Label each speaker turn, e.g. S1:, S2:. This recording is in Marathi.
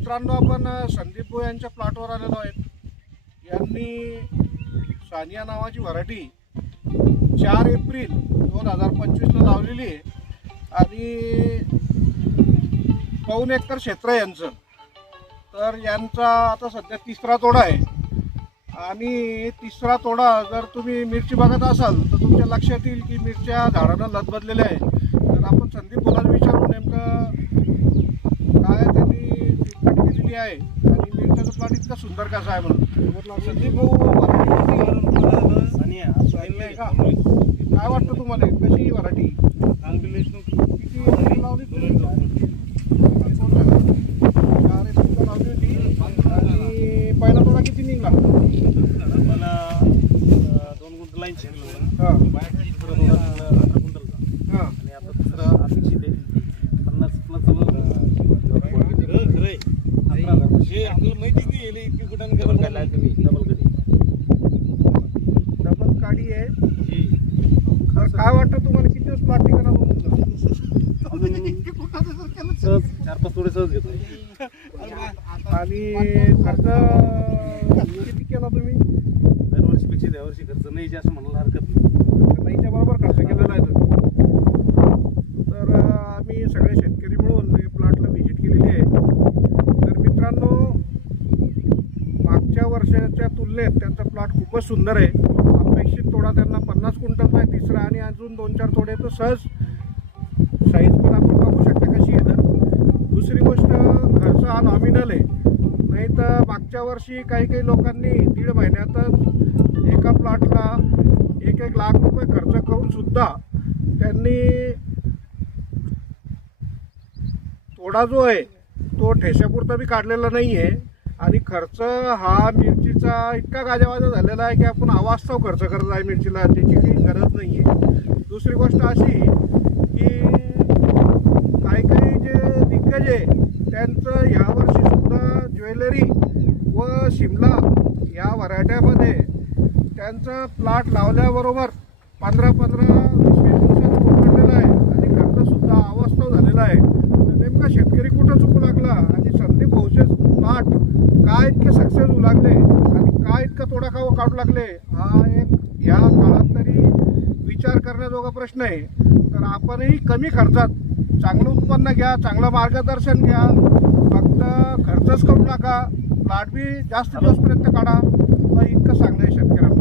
S1: मित्रांनो आपण संदीप भो यांच्या प्लॉटवर आलेलो आहेत. यांनी सानिया नावाची व्हरायटी चार एप्रिल दोन हजार पंचवीसला लावलेली आहे. आणि पाऊन एकर क्षेत्र आहे यांचं. तर यांचा आता सध्या तिसरा तोडा आहे. आणि तिसरा तोडा जर तुम्ही मिरची बघत असाल तर तुमच्या लक्षात येईल की मिरच्या झाडांना लदबदलेल्या आहे तर आपण संदीप बोलायला विचारू नेमकं केलेली आहे. आणि मिरच्याचं प्लॉट इतका सुंदर कसा आहे म्हणून. संदीप भाऊ आहे? काय वाटतं तुम्हाला? कशी ही व्हरायटी? किती लावली लावली आणि पहिला तोडा किती निघला?
S2: मला दोन गुंठ लाईन शिकलो
S1: हा. हा.
S2: आणि आता दुसरा अपेक्षित आहे पन्नास पन्नास डबल काढला तुम्ही डबल कधी
S1: डबल काडी आहे. तर काय वाटतं तुम्हाला किती दिवस टिकणार
S2: सहज चार पाच थोडे सहज घेतो
S1: आणि खर्च किती केला तुम्ही?
S2: दरवर्षीपेक्षा यावर्षी खर्च नाही जास्त म्हणायला हरकत नाही
S1: नाहीच्या बरोबर खर्च केलेला आहे तुम्ही तर अं, आम्ही सगळे शेतकरी मिळून प्लॉटला व्हिजिट केलेली आहे तर मित्रांनो मागच्या घेतले त्यांचा प्लॉट खूपच सुंदर आहे. अपेक्षित तोडा त्यांना पन्नास क्विंटलचा आहे तिसरा आणि अजून दोन चार तोडे तर सहज साईज पण आपण बघू शकता कशी येतं दुसरी गोष्ट खर्च हा नॉमिनल आहे. नाही तर मागच्या वर्षी काही काही लोकांनी दीड महिन्यातच एका प्लॉटला एक एक लाख रुपये खर्च करूनसुद्धा त्यांनी तोडा जो आहे तो ठेशापुरता बी काढलेला नाही आहे आणि खर्च हा मिरचीचा इतका गाजावाजा झालेला आहे की आपण अवास्तव खर्च करत आहे मिरचीला. त्याची काही गरज नाही आहे. दुसरी गोष्ट अशी की काही काही जे दिग्गज आहे त्यांचं यावर्षीसुद्धा ज्वेलरी व शिमला या व्हरायट्यामध्ये त्यांचं प्लॉट लावल्याबरोबर पंधरा पंधरा वीस वीस दिवसात पकडलेला आहे. आणि खर्चसुद्धा अवास्तव झालेला आहे तर नेमका शेतकरी कुठं चुकू लागला आणि संदीप भाऊचे प्लॉट काय इतके सक्सेस होऊ लागले? आणि काय इतका तोडा खावा काढू लागले? हा एक ह्या काळात तरी विचार करण्याजोगा प्रश्न आहे. तर आपणही कमी खर्चात चांगलं उत्पन्न घ्या चांगलं मार्गदर्शन घ्या. फक्त खर्चच करू नका. प्लॉट बी जास्त दिवसपर्यंत काढा. तर इतकं सांगणं आहे शेतकऱ्यांना.